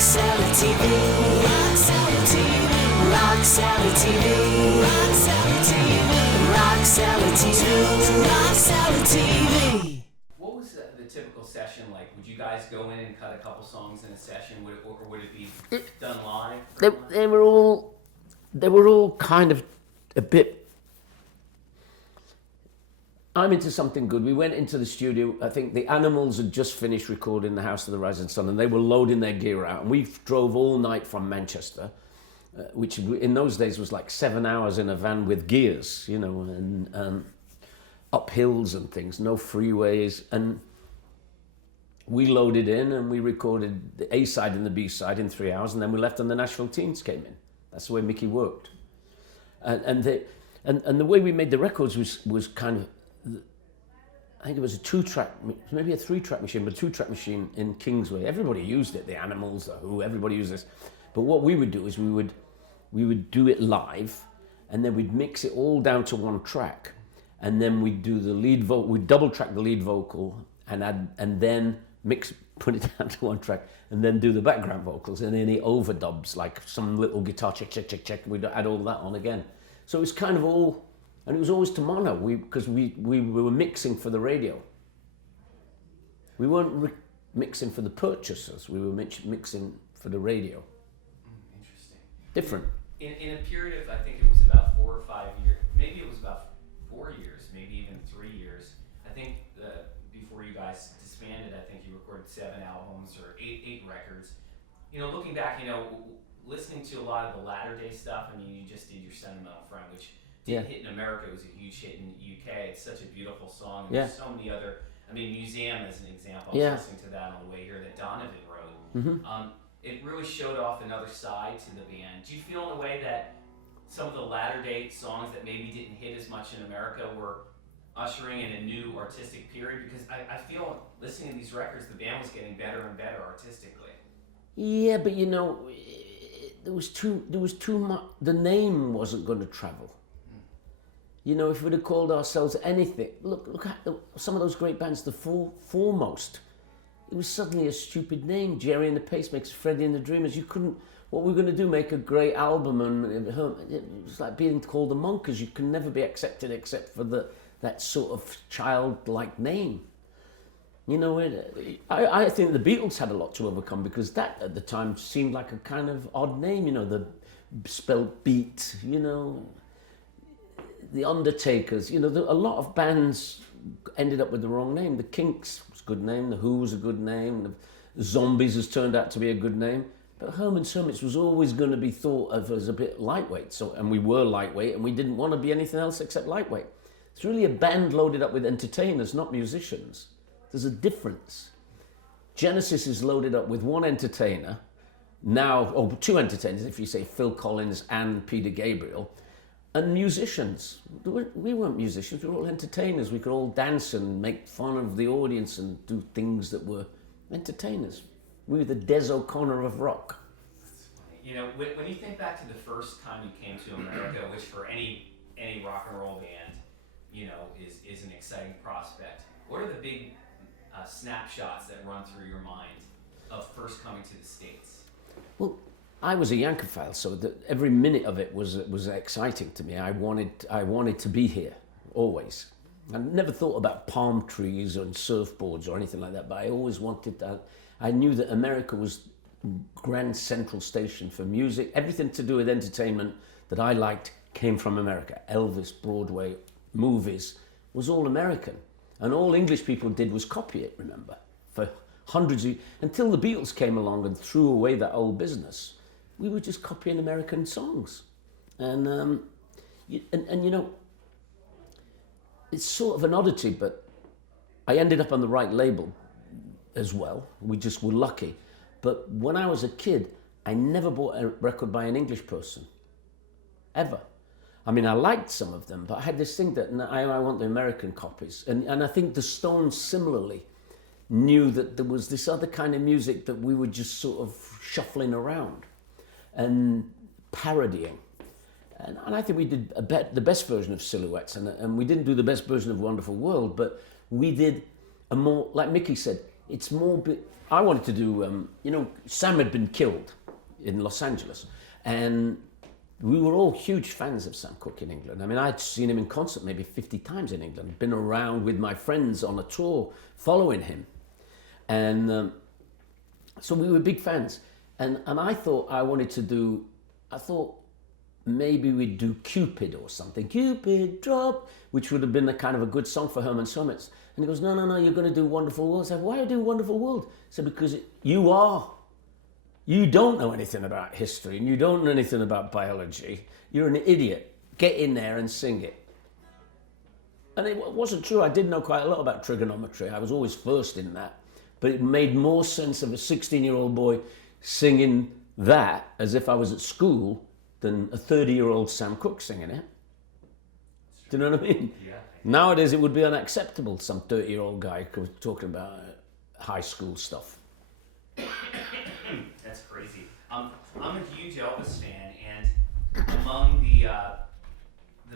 Cellar TV. RockCellar TV. RockCellar TV. What was the typical session like? Would you guys go in and cut a couple songs in a session, or would it be done live? They were all kind of a bit. I'm into something good. We went into the studio. I think the Animals had just finished recording The House of the Rising Sun, and they were loading their gear out. And we drove all night from Manchester, which in those days was like 7 hours in a van with gears, you know, and up hills and things, no freeways. And we loaded in and we recorded the A side and the B side in 3 hours, and then we left and the Nashville Teens came in. That's the way Mickey worked. And the way we made the records was kind of, I think it was a 2-track, maybe a 3-track machine, but a 2-track machine in Kingsway. Everybody used it, the Animals, the Who, everybody used this. But what we would do is we would do it live, and then we'd mix it all down to one track, and then we'd do the lead vocal, we'd double track the lead vocal, and then put it down to one track, and then do the background vocals, and any overdubs, like some little guitar check, we'd add all that on again. So it was kind of all, and it was always to mono, because we were mixing for the radio. We weren't mixing for the purchasers, we were mixing for the radio. Interesting. Different. In a period of, I think it was about 4 or 5 years, maybe it was about 4 years, maybe even 3 years. I think before you guys disbanded, I think you recorded 7 albums or eight records. You know, looking back, you know, listening to a lot of the latter day stuff, I mean, you just did your Sentimental Friend, which didn't hit in America. It was a huge hit in the UK. It's such a beautiful song. And there's so many other, I mean, Museum as an example. I was listening to that on the way here that Donovan wrote. Mm-hmm. It really showed off another side to the band. Do you feel in a way that some of the latter date songs that maybe didn't hit as much in America were ushering in a new artistic period? Because I feel listening to these records, the band was getting better and better artistically. Yeah, but you know, there was too much. The name wasn't going to travel. You know, if we'd have called ourselves anything, look at some of those great bands, the Foremost. It was suddenly a stupid name. Jerry and the Pacemakers, Freddie and the Dreamers. You couldn't. What were we going to do? Make a great album? And it was like being called the Monkers. You can never be accepted except for that sort of childlike name. You know, I think the Beatles had a lot to overcome, because that at the time seemed like a kind of odd name. You know, the spelled beat. You know. The Undertakers, you know, a lot of bands ended up with the wrong name. The Kinks was a good name, the Who was a good name, the Zombies has turned out to be a good name. But Herman's Hermits was always going to be thought of as a bit lightweight. And we were lightweight, and we didn't want to be anything else except lightweight. It's really a band loaded up with entertainers, not musicians. There's a difference. Genesis is loaded up with one entertainer, now, or 2 entertainers, if you say Phil Collins and Peter Gabriel, and musicians. We weren't musicians, we were all entertainers. We could all dance and make fun of the audience and do things that were entertainers. We were the Des O'Connor of rock. You know, when you think back to the first time you came to America, which for any rock and roll band, you know, is an exciting prospect, what are the big snapshots that run through your mind of first coming to the States? Well, I was a Yankophile, so every minute of it was exciting to me. I wanted to be here, always. I never thought about palm trees and surfboards or anything like that, but I always wanted that. I knew that America was Grand Central Station for music. Everything to do with entertainment that I liked came from America. Elvis, Broadway, movies, was all American. And all English people did was copy it, remember, for hundreds of years, until the Beatles came along and threw away that old business. We were just copying American songs. And you know, it's sort of an oddity, but I ended up on the right label as well. We just were lucky. But when I was a kid, I never bought a record by an English person, ever. I mean, I liked some of them, but I had this thing that I want the American copies. And I think the Stones similarly knew that there was this other kind of music that we were just sort of shuffling around and parodying. And I think we did the best version of Silhouettes, and we didn't do the best version of Wonderful World, but we did a more, like Mickey said, it's more I wanted to do, Sam had been killed in Los Angeles, and we were all huge fans of Sam Cooke in England. I mean, I'd seen him in concert maybe 50 times in England, been around with my friends on a tour following him. And so we were big fans. And I thought I thought maybe we'd do Cupid or something. Cupid drop, which would have been a kind of a good song for Herman's Hermits. And he goes, no, you're going to do Wonderful World. I said, why do you do Wonderful World? I said, because you are. You don't know anything about history and you don't know anything about biology. You're an idiot. Get in there and sing it. And it wasn't true. I did know quite a lot about trigonometry. I was always first in that. But it made more sense of a 16-year-old boy singing that as if I was at school than a 30-year-old Sam Cooke singing it. Do you know what I mean? Yeah. Nowadays it would be unacceptable, some 30-year-old guy talking about high school stuff. That's crazy. I'm a huge Elvis fan, and among the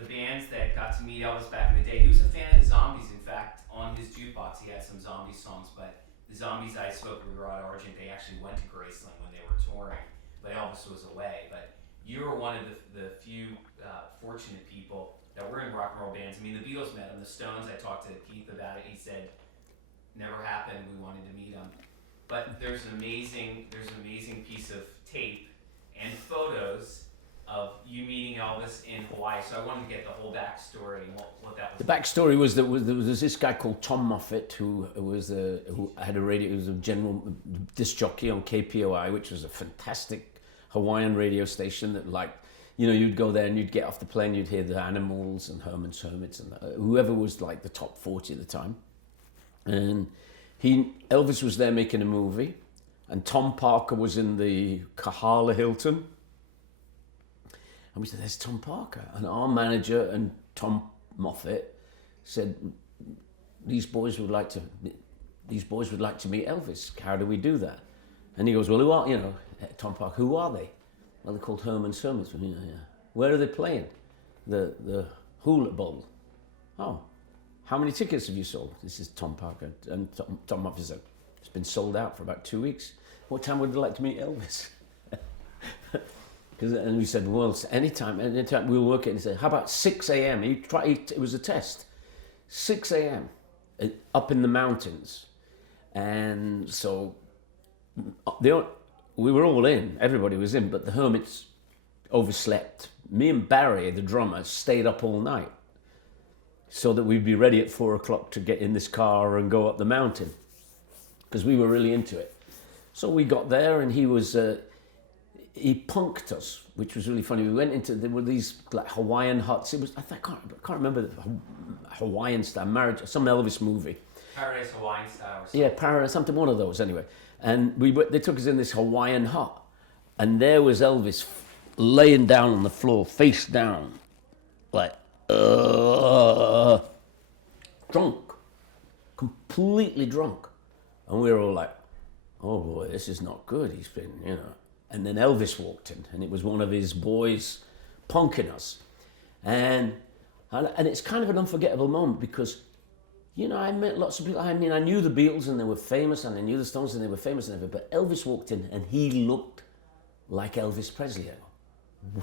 bands that got to meet Elvis back in the day, he was a fan of the Zombies. In fact, on his jukebox, he had some Zombie songs. But the Zombies I Spoke with Rod Argent, they actually went to Graceland when they were touring, but Elvis was away. But you were one of the few fortunate people that were in rock and roll bands. I mean, the Beatles met him. The Stones, I talked to Keith about it. He said, never happened. We wanted to meet him. But there's an amazing piece of tape and photos of you meeting Elvis in Hawaii. So I wanted to get the whole backstory and what that was. The backstory was that there was this guy called Tom Moffat who had a radio. He was a general disc jockey on KPOI, which was a fantastic Hawaiian radio station that, like, you'd go there and you'd get off the plane, you'd hear the Animals and Herman's Hermits and whoever was like the top 40 at the time. And Elvis was there making a movie, and Tom Parker was in the Kahala Hilton. And we said, there's Tom Parker. And our manager and Tom Moffat said, these boys would like to meet Elvis. How do we do that? And he goes, well, Tom Parker, who are they? Well, they're called Herman's Hermits. Yeah. Where are they playing? The Hula Bowl. Oh. How many tickets have you sold? This is Tom Parker. And Tom Moffat said, it's been sold out for about 2 weeks. What time would you like to meet Elvis? And we said, well, anytime we'll work it. And he said, how about 6 a.m.? It was a test. 6 a.m. up in the mountains. And so we were all in. Everybody was in, but the Hermits overslept. Me and Barry, the drummer, stayed up all night, so that we'd be ready at 4 o'clock to get in this car and go up the mountain, because we were really into it. So we got there, and he punked us, which was really funny. We went there were these like Hawaiian huts. I can't remember the Hawaiian style marriage, some Elvis movie. Paradise Hawaiian style or something. Yeah, Paradise, something, one of those anyway. And they took us in this Hawaiian hut, and there was Elvis laying down on the floor, face down, like, drunk, completely drunk. And we were all like, oh boy, this is not good. He's been, And then Elvis walked in, and it was one of his boys punking us. And it's kind of an unforgettable moment because, I met lots of people. I mean, I knew the Beatles and they were famous, and I knew the Stones and they were famous and everything, but Elvis walked in and he looked like Elvis Presley.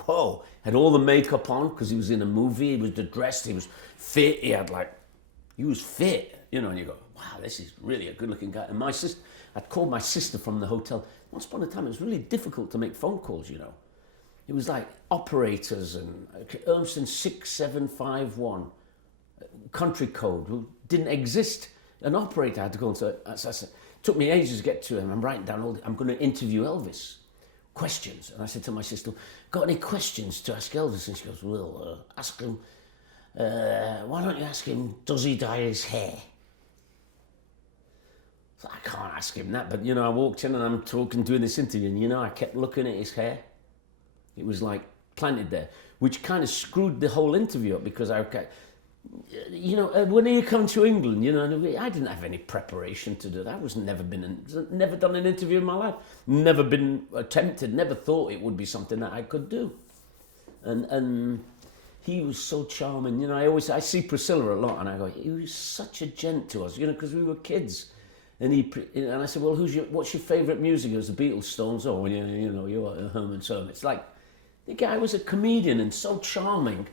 Whoa, had all the makeup on because he was in a movie, he was dressed, he was fit, he was fit, and you go, wow, this is really a good looking guy. And I'd called my sister from the hotel. Once upon a time, it was really difficult to make phone calls, It was like operators and Urmston 6751, country code, didn't exist. An operator had to go, and so it took me ages to get to him. I'm writing down I'm going to interview Elvis. Questions. And I said to my sister, got any questions to ask Elvis? And she goes, well, ask him, why don't you ask him, does he dye his hair? So I can't ask him that, but I walked in and I'm doing this interview, and I kept looking at his hair. It was like planted there, which kind of screwed the whole interview up because when you come to England, I didn't have any preparation to do that. I never done an interview in my life, never been attempted, never thought it would be something that I could do. And he was so charming. I see Priscilla a lot, and I go, he was such a gent to us, because we were kids. And and I said, well, what's your favourite music? It was the Beatles, Stones, or you're Hermits. Like, the guy was a comedian and so charming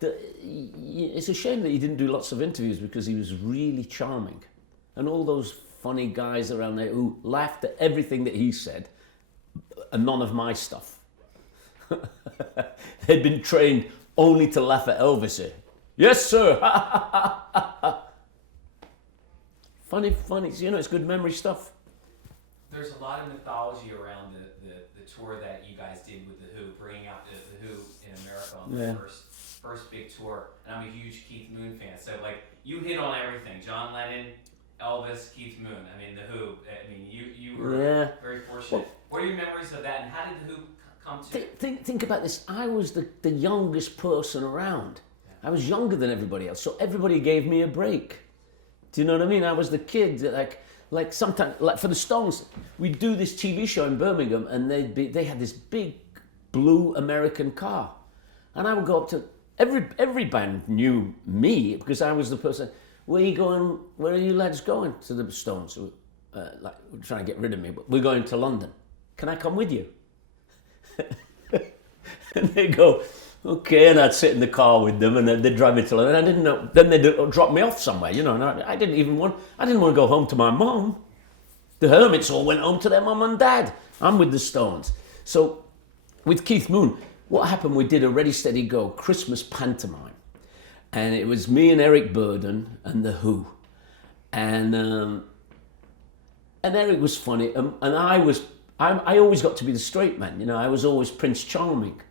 that it's a shame that he didn't do lots of interviews because he was really charming. And all those funny guys around there who laughed at everything that he said and none of my stuff. They'd been trained only to laugh at Elvis. Yes, sir. Funny, it's good memory stuff. There's a lot of mythology around the tour that you guys did with The Who, bringing out the Who in America on the first big tour. And I'm a huge Keith Moon fan. So, like, you hit on everything. John Lennon, Elvis, Keith Moon. I mean, The Who. I mean, you were very fortunate. Well, what are your memories of that, and how did The Who come to? Think about this. I was the youngest person around. I was younger than everybody else, so everybody gave me a break. Do you know what I mean? I was the kid that like sometimes, like for the Stones, we'd do this TV show in Birmingham, and they had this big blue American car, and I would go up to every band knew me because I was the person. Where are you going? Where are you lads going? To the Stones. Like, we're trying to get rid of me, but we're going to London. Can I come with you? And they go, okay, and I'd sit in the car with them, and they'd drive me to London. I didn't know. Then they'd drop me off somewhere, And I didn't want to go home to my mum. The Hermits all went home to their mum and dad. I'm with the Stones. So, with Keith Moon, what happened? We did a Ready Steady Go Christmas pantomime, and it was me and Eric Burden and the Who, and Eric was funny, and I always got to be the straight man. I was always Prince Charming.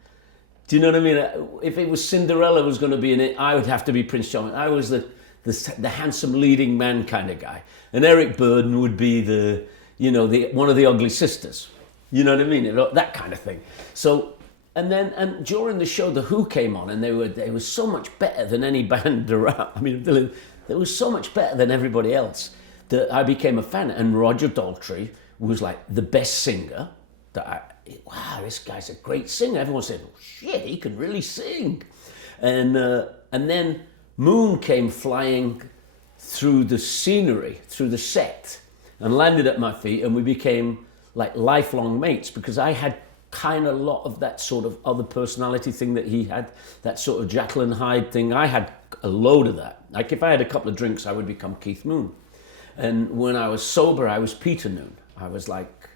Do you know what I mean? If it was Cinderella was going to be in it, I would have to be Prince Charming. I was the handsome leading man kind of guy, and Eric Burden would be the one of the ugly sisters. You know what I mean? That kind of thing. So, and during the show, the Who came on, and they were so much better than any band around. I mean, they were so much better than everybody else that I became a fan. And Roger Daltrey was like the best singer. Wow, this guy's a great singer. Everyone said, oh, shit, he can really sing. And then Moon came flying through the scenery, through the set, and landed at my feet, and we became like lifelong mates because I had kind of a lot of that sort of other personality thing that he had, that sort of Jekyll and Hyde thing. I had a load of that. Like if I had a couple of drinks, I would become Keith Moon. And when I was sober, I was Peter Noone. I was like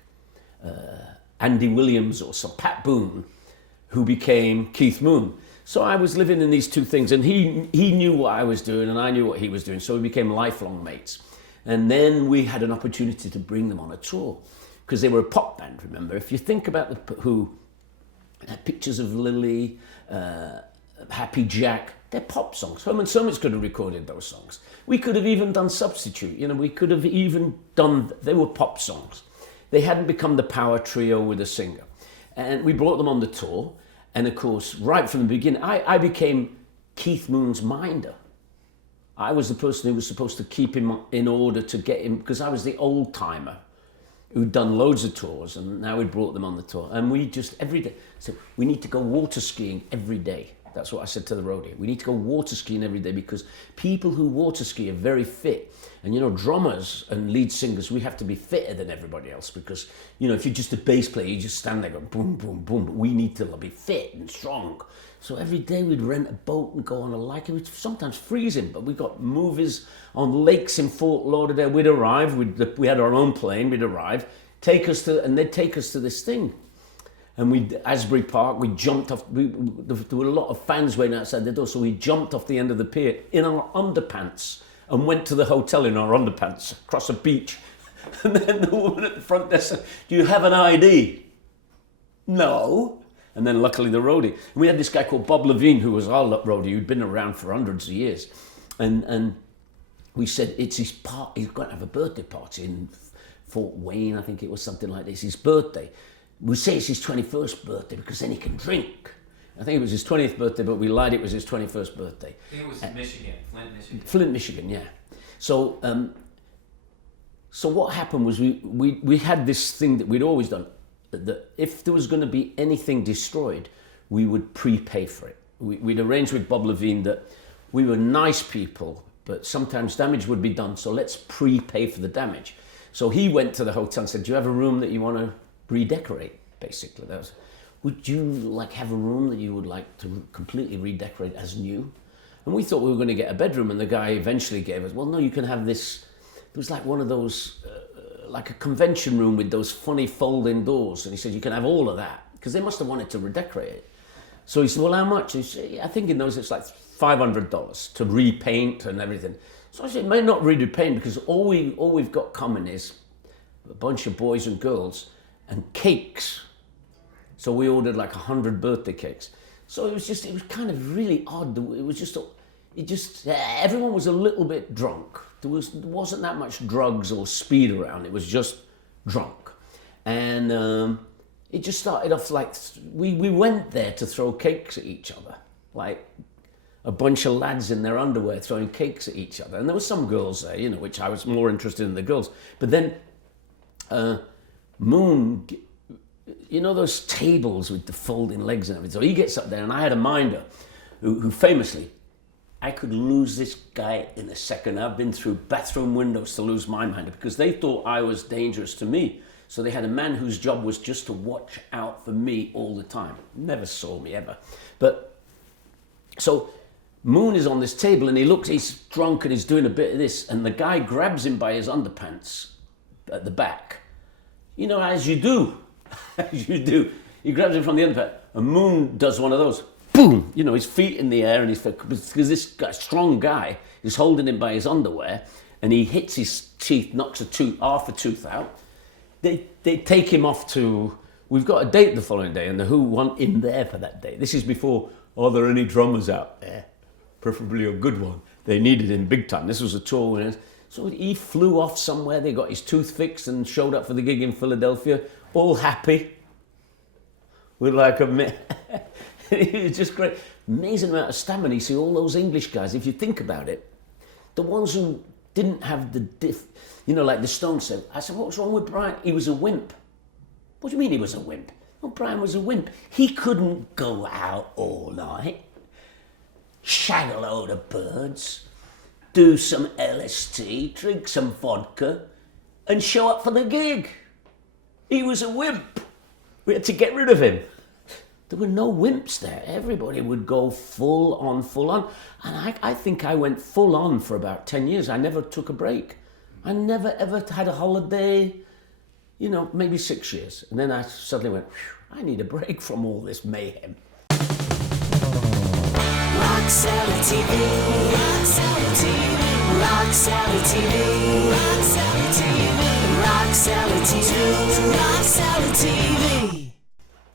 Andy Williams or some Pat Boone, who became Keith Moon. So I was living in these two things, and he knew what I was doing, and I knew what he was doing. So we became lifelong mates. And then we had an opportunity to bring them on a tour because they were a pop band. Remember, if you think about the Who, Pictures of Lily, Happy Jack, they're pop songs. Herman could have recorded those songs. We could have even done Substitute. We could have even done. They were pop songs. They hadn't become the power trio with a singer. And we brought them on the tour. And of course, right from the beginning, I became Keith Moon's minder. I was the person who was supposed to keep him in order to get him, because I was the old timer who'd done loads of tours, and now we brought them on the tour. And we just, every day, said, we need to go water skiing every day. That's what I said to the roadie. We need to go water skiing every day because people who water ski are very fit. And drummers and lead singers, we have to be fitter than everybody else because, if you're just a bass player, you just stand there going boom, boom, boom. But we need to be fit and strong. So every day we'd rent a boat and go on a lake. It was sometimes freezing, but we got movies on lakes in Fort Lauderdale. We'd arrive, we had our own plane, we'd arrive, and they'd take us to this thing. And Asbury Park, we jumped off, there were a lot of fans waiting outside the door, so we jumped off the end of the pier in our underpants and went to the hotel in our underpants, across a beach. And then the woman at the front desk said, do you have an ID? No. And then luckily the roadie. And we had this guy called Bob Levine, who was our roadie, who'd been around for hundreds of years. And we said, it's his party, he's going to have a birthday party in Fort Wayne, I think it was something like this, his birthday. We say it's his 21st birthday because then he can drink. I think it was his 20th birthday, but we lied it was his 21st birthday. I think it was Michigan, Flint, Michigan. Flint, Michigan, yeah. So what happened was we had this thing that we'd always done, that if there was going to be anything destroyed, we would prepay for it. We'd arranged with Bob Levine that we were nice people, but sometimes damage would be done, so let's prepay for the damage. So he went to the hotel and said, do you have a room that you want to redecorate, basically? That was, would you like have a room that you would like to completely redecorate as new? And we thought we were going to get a bedroom, and the guy eventually gave us, well, no, you can have this. It was like one of those, like a convention room with those funny folding doors. And he said, you can have all of that, because they must have wanted to redecorate it. So he said, well, how much? He said, I think in those it's like $500 to repaint and everything. So I said, it may not really paint, because all we've got common is a bunch of boys and girls and cakes. So we ordered like 100 birthday cakes. So it was kind of really odd. Everyone was a little bit drunk. There wasn't that much drugs or speed around. It was just drunk. And it just started off like, we went there to throw cakes at each other. Like a bunch of lads in their underwear throwing cakes at each other. And there were some girls there, you know, which I was more interested in the girls. But then Moon, you know those tables with the folding legs and everything? So he gets up there, and I had a minder who famously, I could lose this guy in a second. I've been through bathroom windows to lose my minder, because they thought I was dangerous to me. So they had a man whose job was just to watch out for me all the time. Never saw me ever. But so Moon is on this table, and he's drunk and he's doing a bit of this, and the guy grabs him by his underpants at the back. You know, as you do. As you do. He grabs him from the underpants, and Moon does one of those. Boom! You know, his feet in the air, and because this guy, strong guy is holding him by his underwear, and he hits his teeth, knocks half a tooth out. They take him off to, we've got a date the following day, and the Who want him there for that date. This is before, are there any drummers out there? Preferably a good one. They needed him big time. This was a tour. So he flew off somewhere. They got his tooth fixed and showed up for the gig in Philadelphia, all happy. With like it was just great. Amazing amount of stamina. You see all those English guys, if you think about it, the ones who didn't have the you know, like the Stones said, I said, what's wrong with Brian? He was a wimp. What do you mean he was a wimp? Well, Brian was a wimp. He couldn't go out all night, shag a load of birds, do some LSD, drink some vodka, and show up for the gig. He was a wimp. We had to get rid of him. There were no wimps there. Everybody would go full on. And I think I went full on for about 10 years. I never took a break. I never ever had a holiday, you know, maybe 6 years. And then I suddenly went, I need a break from all this mayhem. RockCellarTV, RockCellarTV, RockCellarTV, RockCellarTV, RockCellarTV, RockCellarTV.